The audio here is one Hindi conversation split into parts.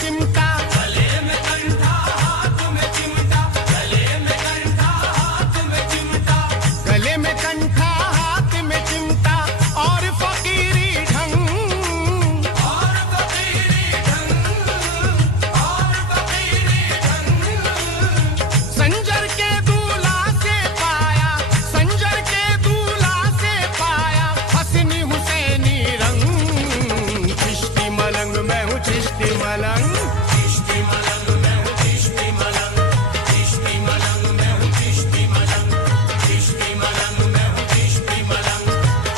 चिमटा, गले में कंठा हाथ में चिमटा, गले में कंठा हाथ में चिमटा, गले में कंठा हाथ में चिमटा और फकीरी ढंग, और फकीरी ढंग, और फकीरी ढंग। संजर के दूल्हा से पाया, संजर के दूल्हा से पाया हसनी हुसैनी रंग। चिश्ती मलंग मैं हूँ चिश्ती मलंग, चिश्ती मलंग मैं हूँ चिश्ती मलंग, चिश्ती मलंग मैं हूँ चिश्ती मलंग, चिश्ती मलंग मैं हूँ चिश्ती मलंग,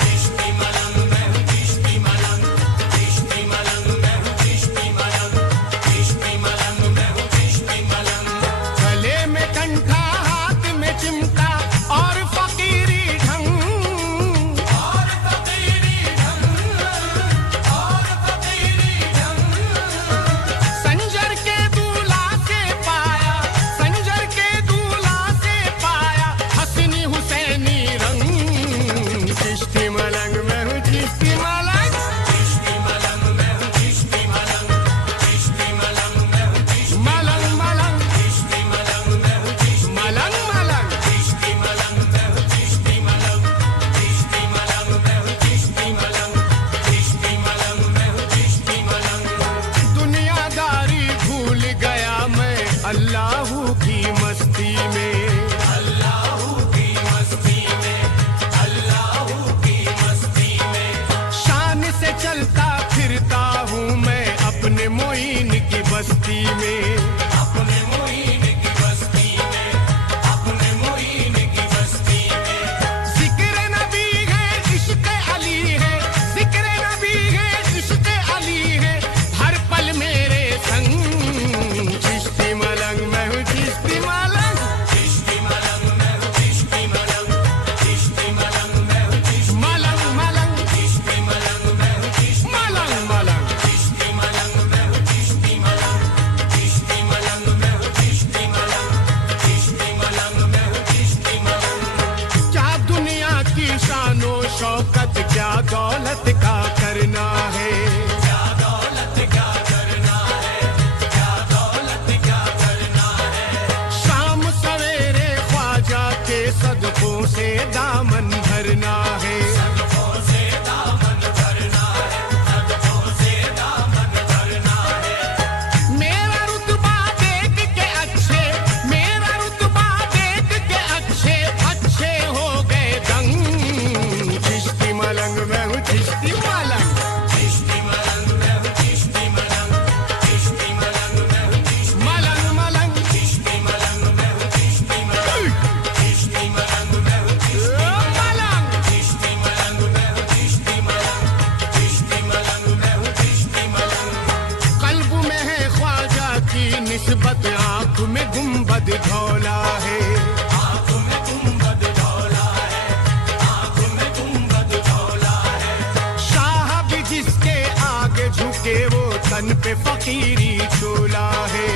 चिश्ती मलंग मैं हूँ चिश्ती मलंग, चिश्ती मलंग मैं हूँ चिश्ती मलंग, चिश्ती मलंग मैं हूँ चिश्ती मलंग। गले में कंठा हाथ में चिमटा और फकीरी ढंग, और फकीरी ढंग, और फकीरी ढंग। संजर के दूल्हा से पाया, संजर के दूल्हा से पाया हसनी हुसैनी रंग। चिश्ती मलंग मैं हूँ चिश्ती मलंग, चिश्ती मलंग मैं हूँ चिश्ती मलंग, चिश्ती मलंग मैं हूँ चिश्ती मलंग मलंग चिश्ती मलंग मैं हूँ चिश्ती मलंग मलंग। चिश्ती मलंग मैं हूँ चिश्ती मलंग, चिश्ती मलंग मैं हूँ चिश्ती मलंग, चिश्ती मलंग मैं हूँ चिश्ती मलंग। दुनियादारी भूल गया मैं अल्लाहू की मस्ती में, अल्लाहू की मस्ती में, अल्लाहू की मस्ती में। शान से चलता फिरता हूँ मैं अपने मोइन की बस्ती में। अपने मोइन की बस्ती में, अपने मोइन की बस्ती में। जिक्र नबी है इश्क अली है, जिक्र नबी है इश्क अली है हर पल मेरे संग। चिश्ती मलंग मैं हूँ चिश्ती मलंग, चिश्ती मलंग मैं हूँ चिश्ती मलंग, चिश्ती मलंग मैं हूँ चिश्ती मलंग मलंग चिश्ती मलंग मैं हूँ चिश्ती मलंग मलंग। चिश्ती मलंग मैं हूँ चिश्ती मलंग, चिश्ती मलंग मैं हूँ चिश्ती मलंग, चिश्ती मलंग मैं हूँ चिश्ती मलंग। क्या दुनिया की शानो शौकत, क्या दौलत का करना है, क्या दौलत क्या करना है, क्या दौलत क्या करना है। शाम सवेरे ख्वाजा के सदकों से दामन भरना है। सदकों से दामन भरना है, सदकों से दामन भरना है। मेरा रुतबा देख के अच्छे, मेरा रुतबा देख के अच्छे अच्छे हो गए दंग। चिश्ती मलंग मैं हूँ चिश्ती मलंग, चिश्ती मलंग मैं हूँ चिश्ती मलंग, चिश्ती मलंग मैं हूँ चिश्ती मलंग मलंग चिश्ती मलंग मैं हूँ चिश्ती मलंग, चिश्ती मलंग मैं हूँ चिश्ती मलंग। चिश्ती मलंग मैं हूँ चिश्ती मलंग, चिश्ती मलंग मैं हूँ चिश्ती मलंग। कल्ब में है ख्वाजा की निस्बत, आँख में गुंबद धौला है। आँख में गुंबद धौला है, आँख में गुंबद धौला है। शाह भी जिसके आगे झुके वो तन पे फकीरी चोला है।